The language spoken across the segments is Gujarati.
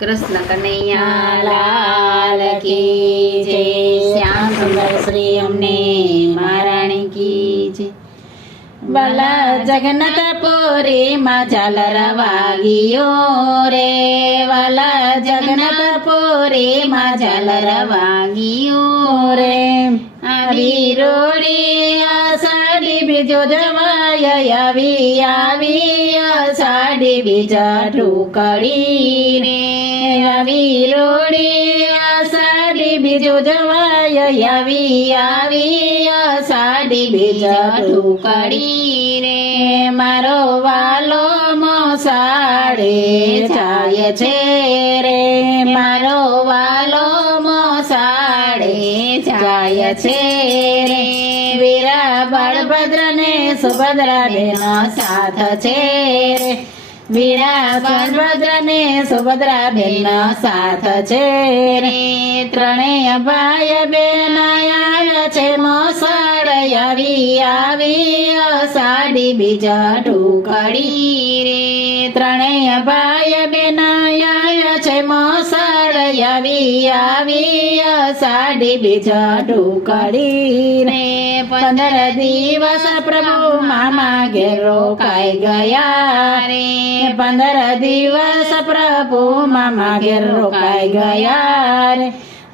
કૃષ્ણ કનૈયા લાલ કી જય, શ્યામ સુંદર શ્રી અમને મહારાણી કી જય. વાલા જગન્નાથપુરી માં ઝાલર વાગ્યો રે, વાલા જગન્નાથપુરી માં ઝાલર વાગ્યો રે. આવી રોડી આષાઢી બીજો જવાય, આવી આષાઢી બીજા ટુકડી રે. આવી રોડી આષાઢી બીજો જવાય, આવી આષાઢી બીજા ટુકડી રે. મારો વાલો મોસાળે જાય છે રે, મારો વાલો મોસાળે જાય છે રે. વીરા બળભદ્ર ને સુભદ્રા બેનો સાથ છે રે, વીરા બળભદ્ર ને સુભદ્રા બેનો સાથ છે રે. ત્રણેય ભાઈ બેન આવ્યા છે મોસાળ, આવી આષાઢી બીજા ટુકડી રે. ત્રણેય ભાઈ બેન આવ્યા છે મોસાળ, આવી આષાઢી બીજા ટુકડી રે. 15 દિવસ પ્રભુ મામા ઘેર રોકાઈ ગયા રે, 15 દિવસ પ્રભુ મામા ઘેર રોકાઈ ગયા રે.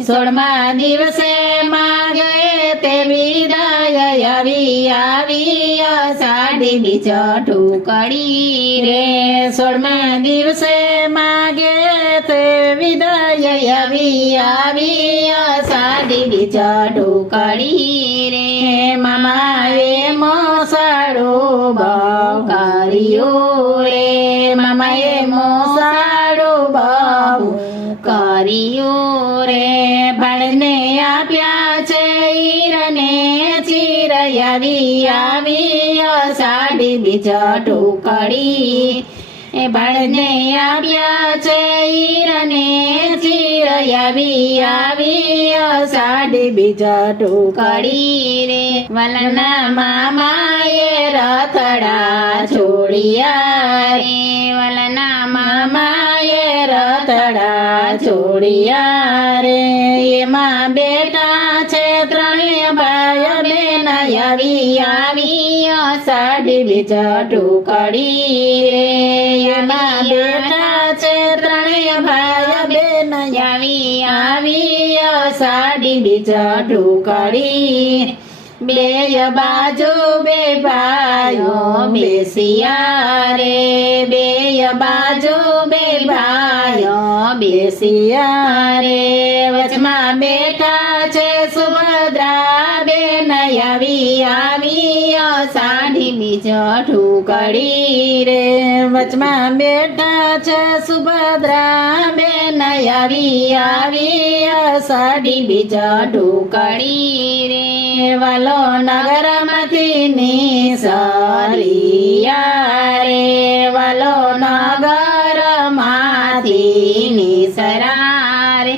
16મા દિવસે માગે તે વિદાય, આવી આષાઢી બીજા ટુકડી રે. 16મા દિવસે માગે તે વિદાય, આવી આષાઢી બીજા ટુકડી રે. મામાએ મોસાળું બહુ કર્યું રે, મામાએ મોસાળું બહુ કર્યું રે. ભાણને આપ્યા છે હીરને ચીર, આવી આષાઢી બીજા ટુકડી. એ ભાણને આપ્યા છે હીરને ચીર, આવી આષાઢી બીજા ટુકડી રે. વલના મામાએ રથડા છોડિયા રે, વલના મામાએ રથડા છોડિયા રે. એમાં બેટા છે ત્રણેય ભાઈ બેન, આવી આષાઢી બીજા ટુકડી રે. એમાં બેટા છે ત્રણેય ભાઈ બેન, આવી આષાઢી બીજા ટુકડી. બે બાજુ બે ભાઈઓ બેસિયા રે, બે બાજુ બે ભાઈઓ બેસિયા રે. વચમાં બેઠા છે સુભદ્રા બેન, આવી આષાઢી બીજા ટુકડી રે. વચમાં બેઠા છે સુભદ્રા બેન, આવી આષાઢી બીજા ટુકડી રે. વાલો નગરમાંથી નિસર્યા રે, વાલો નગરમાંથી નિસરા રે.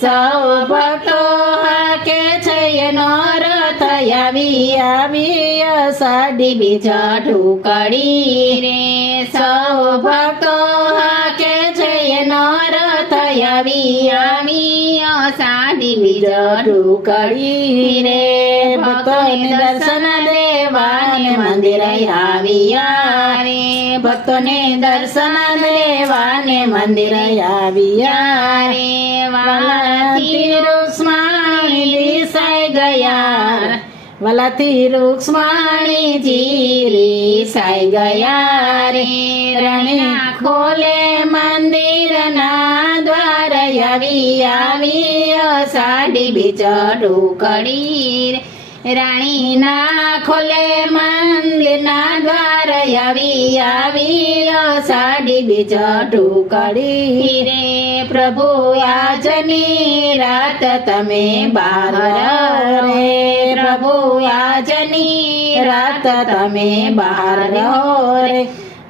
સૌ ભક્તો હાકે છે એનો રથ, આવી આષાઢી બીજા ટુકડી રે. સૌ ભક્તો હાકે છે એનો રથ, આવી આષાઢી બીજા ટુકડી રે. ભક્તોને દર્શન દેવાને મંદિર આવ્યા રે, ભક્તોને દર્શન દેવાને મંદિર આવ્યા રે. વાલાથી રૂક્ષ્મણી રીસાઈ ગયા, વાલાથી રૂક્ષ્મણીજી રીસાઈ ગયા રે. રાણી ખોલે મંદિરના દ્વાર, આવી આષાઢી બીજા ટુકડી રે. રાણી ના ખોલે મંદિરના દ્વાર, આવી આષાઢી બીજા ટુકડી રે. પ્રભુ આજની રાત તમે બહાર રે, પ્રભુ આજની રાત તમે બહાર રે.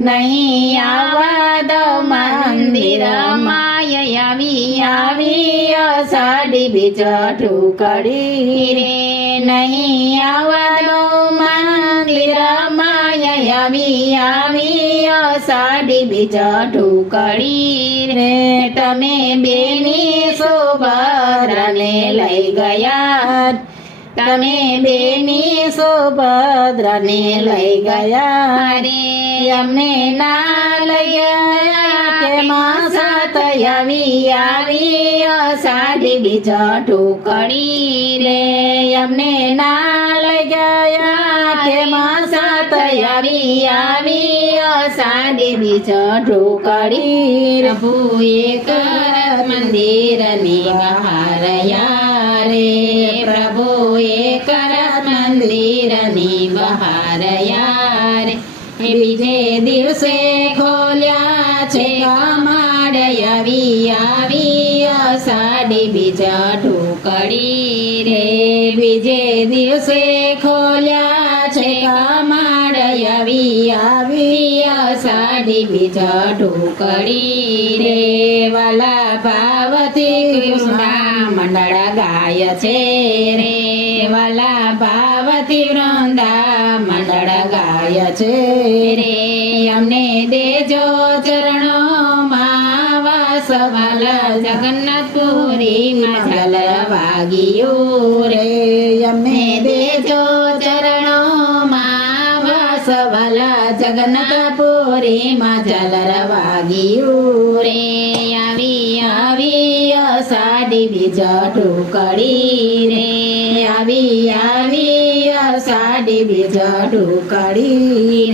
નહીં આવવા દો મંદિર માય, આવી આષાઢી બીજા ટુકડી રે. નહીં આવવા દો મંદિર માય, આવી અષાઢી બીજ ઢોકળી રે તમે બેની સુભદ્રાને લઈ ગયા તમે બેની સુભદ્રાને લઈ ગયા રે અમને ના લઈ ગયા કે માસત આવી અષાઢી બીજ ઢોકળી રે અમને ના લઈ ગયા કે માસત આવી અષાઢી બીજ ઢોકળી પ્રભુએ કર મંદિરની બહાર યારે પ્રભુએ કર મંદિરની બહાર યારે બીજે દિવસે ખોલ્યા છે કમાડ આવી અષાઢી બીજ ઢોકળી રે બીજે દિવસે ખોલ્યા છે કમાડ આવી અષાઢી બીજ ઢોકળી રે વાલા ભાવથી કૃષ્ણ મંડળ ગાય છે રે વાલા ભાવથી વૃંદા મંડળ ગાય છે રે અમને દેજો ચરણોમાં વાસ વાલા જગન્નાથપુરીમાં જલ વાગ્યું રે અમને દેજો ચરણોમાં વાસ વાલા જગન્નાથપુરીમાં જલ વાગ્યું રે આવી અષાઢી બીજ ઢોકળી રે આવી અષાઢી બીજ ઢોકળી રે